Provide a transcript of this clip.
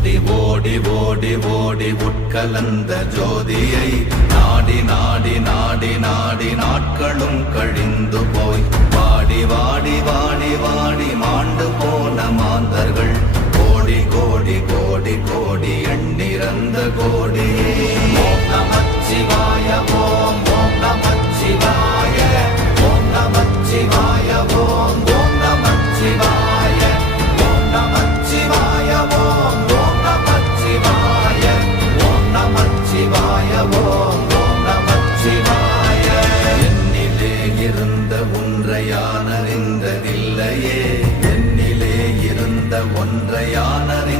ஓடி ஓடி ஓடி ஓடி உட்கலந்த ஜோதியை நாடி நாடி நாடி நாடி நாட்களும் கழிந்து போய் வாடி வாடி வாடி வாடி மாண்டு போன மாந்தர்கள் கோடி கோடி கோடி கோடி எண்ணிறந்த கோடி. ஓம் நமச்சிவாய ஓம் ஓம் நமச்சிவாய ஓம் நமச்சிவாய ஓம் ஓம் நமச்சிவாய ஓம் நமச்சிவாய ஓம் ஓம் நமச்சிவாய ஓம் நமச்சிவாய ஓம் ஓம் நமச்சிவாய. என்னிலே இருந்த ஒன்றை யான் அறிந்ததில்லையே, என்னிலே இருந்த ஒன்றை யான் அறிந்ததில்லையே,